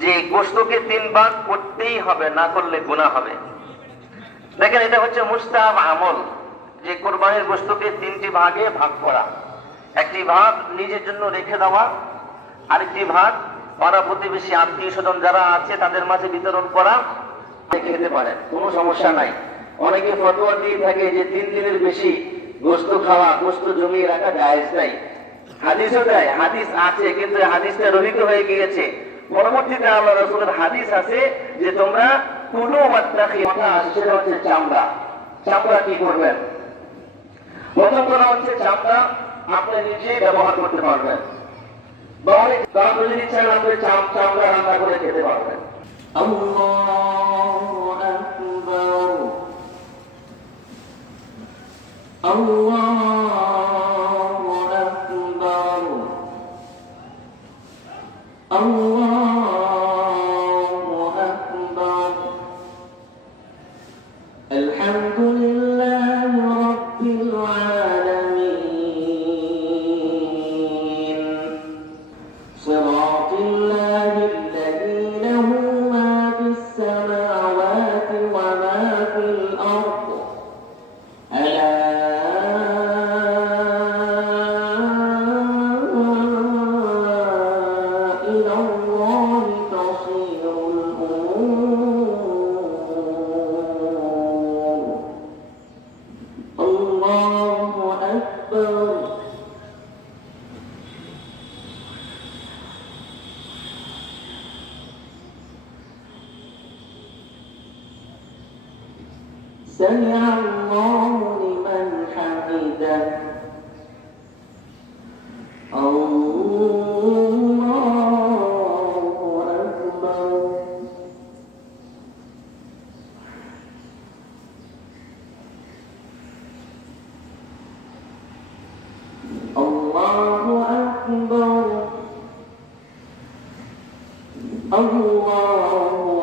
যে গোস্তকে তিন ভাগ করতেই হবে, না করলে গুণা হবে। দেখেন, এটা হচ্ছে মুস্তাহাব আমল। যে কোরবানির গোস্তকে তিনটি ভাগে ভাগ করা। একটি ভাগ নিজের জন্য রেখে দেওয়া, আরেকটি ভাগ পাড়া প্রতিবেশী আত্মীয় স্বজন যারা আছে, তাদের মাঝে বিতরণ করা খেতে পারেন। কোনো সমস্যা নাই। অনেকে ফতোয়া দিয়ে থাকে যে তিন দিনের বেশি গোস্ত খাওয়া গোস্ত জমিয়ে রাখা জায়েজ নাই। হাদিসও দেয়, হাদিস আছে, কিন্তু হাদিসটা রহিত হয়ে গিয়েছে। পরবর্তীতে আল্লাহ রসুলের হাদিস আছে যে তোমরা কোন মাত্রাকে সেটা হচ্ছে চামড়া। চামড়া কি করবেন? প্রথম কথা হচ্ছে চামড়া আপনি নিজে ব্যবহার করতে পারবেন। আপনি الله أكبر سمع الله لمن حمده الله الله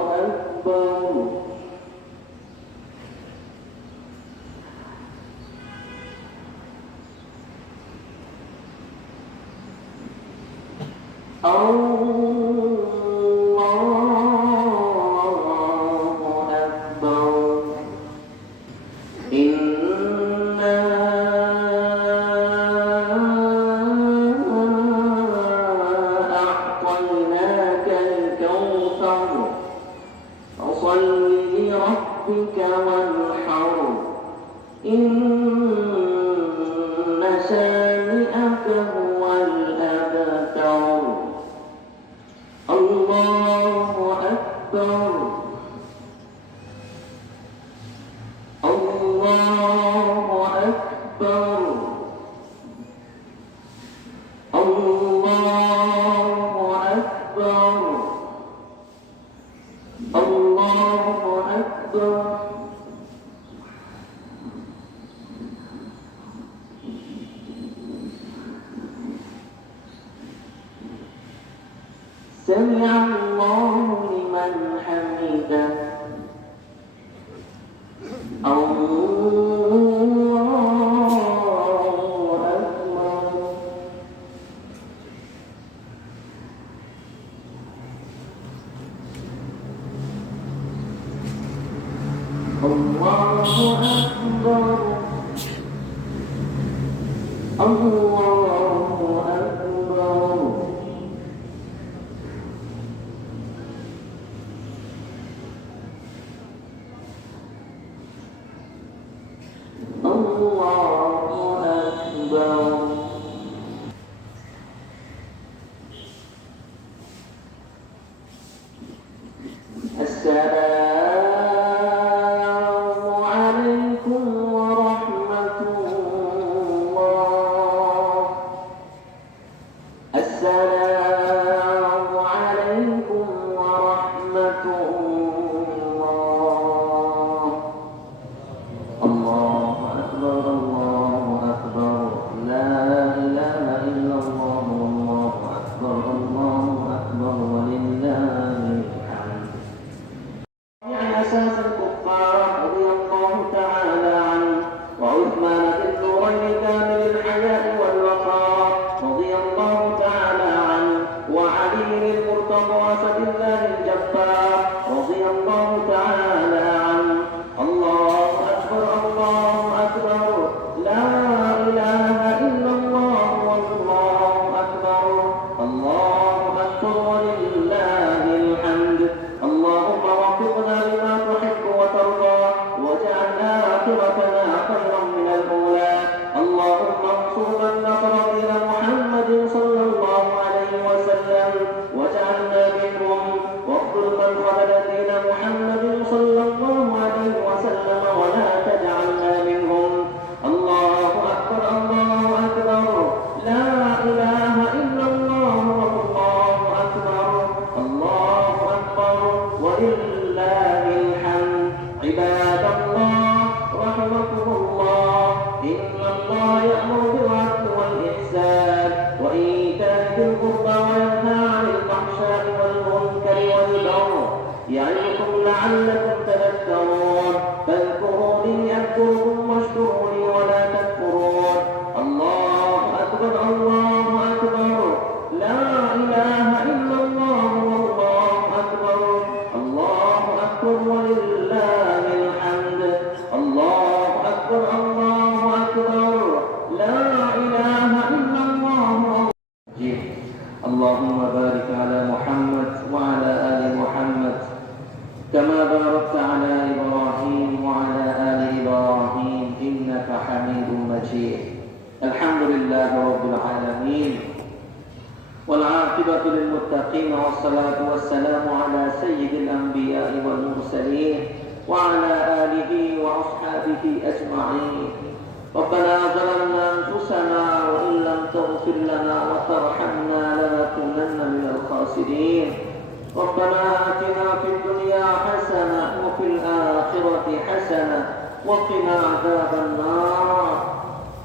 hermano Guarulhos. الله اللهم بارك على محمد وعلى آل محمد كما باركت على إبراهيم وعلى آل إبراهيم إنك حميد مجيد. الحمد لله رب العالمين. والعاقبة للمتقين والصلاة والسلام على سيد الأنبياء والمرسلين وعلى آله وأصحابه أجمعين. ربنا ظلمنا أنفسنا وإن لم تغفر لنا وترحمنا لنكونن من الخاسرين. ربنا آتنا في الدنيا حسنة وفي الآخرة حسنة وقنا عذاب النار.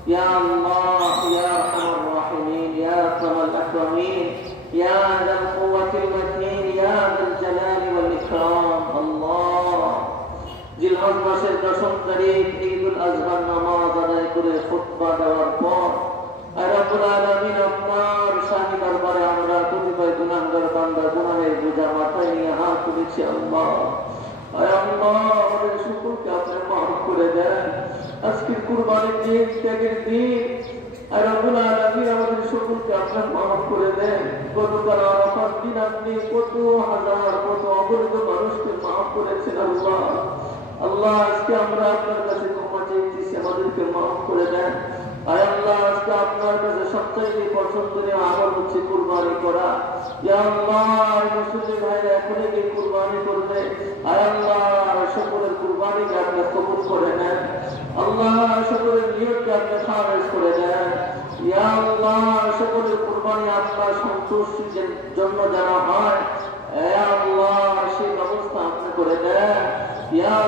يا الله يا أرحم الراحمين يا أكرم الأكرمين يا ذا القوة المتين يا ذا الجلال والإكرام. الله. ذي العظمى سيدنا صدريك খুতবা দেওয়ার পর কত হাজার, কত মানুষকে মাফ করেছেন, আল্লাহ। আল্লাহ, আজকে আমরা আপনার কাছে আমাদেরকে মাফ করে দেন। কুরবানি করা। ইয়া আপনার সন্তুষ্টির জন্য হয়। সেই ব্যবস্থা আপনি করে দেন। ইয়া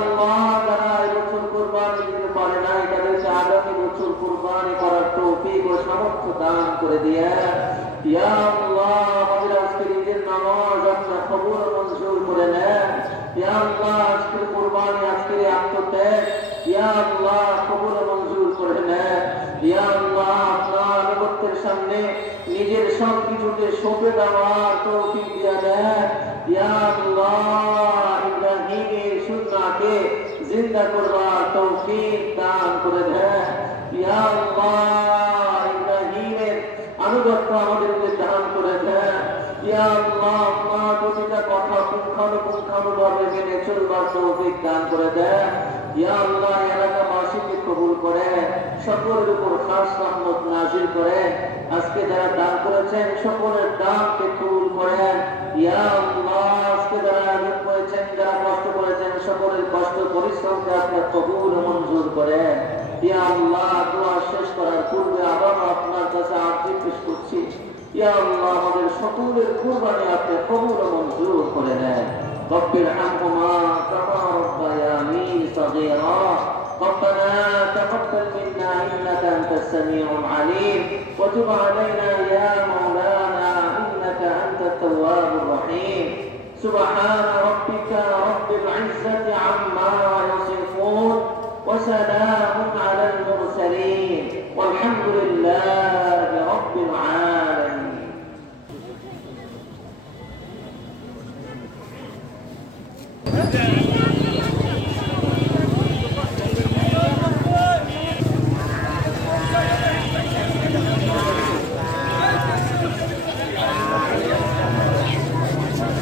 যারা সামর্থ্য দান করে দিয়ে নিজের সব কিছুকে সঁপে দেওয়ার দিয়ে ইয়া জিন্দা করবার তৌফিক দান করে দেন। ইয়া আপনার আজকে যারা দান করেছেন, সকলের দানকে কবুল করেন। ইয়া আল্লাহ, আজকে যারা আয়োজন করেছেন, যারা কষ্ট করেছেন, সকলের কষ্ট পরিশ্রমকে আপনি কবুল মঞ্জুর করেন। ইয়া আল্লাহ দোয়া শেষ করার পূর্বে আবার আপনার কাছে আর্থিক পেশ করছি ইয়া আল্লাহ আমাদের সকলের কুরবানি আপনি কবুল ও মঞ্জুর করে নেন رب ارحمهما كما ربياني صغيرا ربنا تقبل منا انك انت السميع العليم وتب علينا يا مولانا انك انت التواب الرحيم سبحان ربك رب العزه عما يصفون وسلام Yeah.